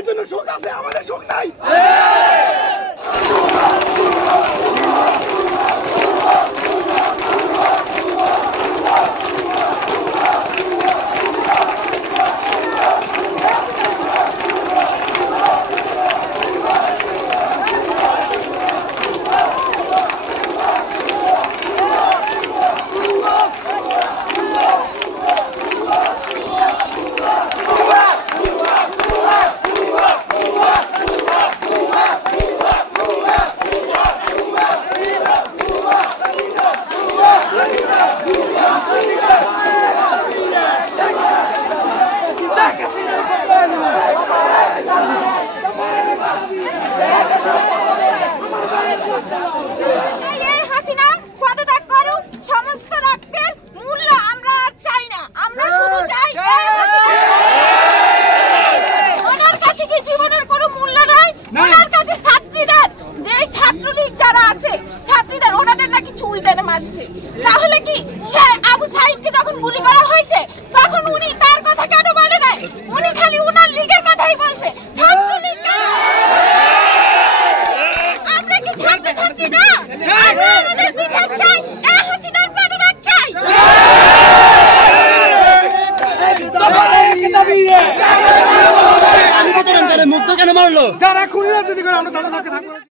ভাইয়ের জন্য সুখ আছে, আমাদের সুখ নাই। তাহলে কি সে আবু সাইদকে যখন গুলি করা হয়েছে তখন উনি তার কথা কেন বলে নাই? উনি খালি উনার লীগের কথাই বলছে। ছাত্রলীগ আমরা কি ছাত্রছাত্রী না? আমরা আমাদের বিচার চাই, হাসিনার পদত্যাগ চাই। মুক্ত কেন মারলো? যারা খুনি রাজনীতি করে আমরা তাদের পক্ষে থাকবো।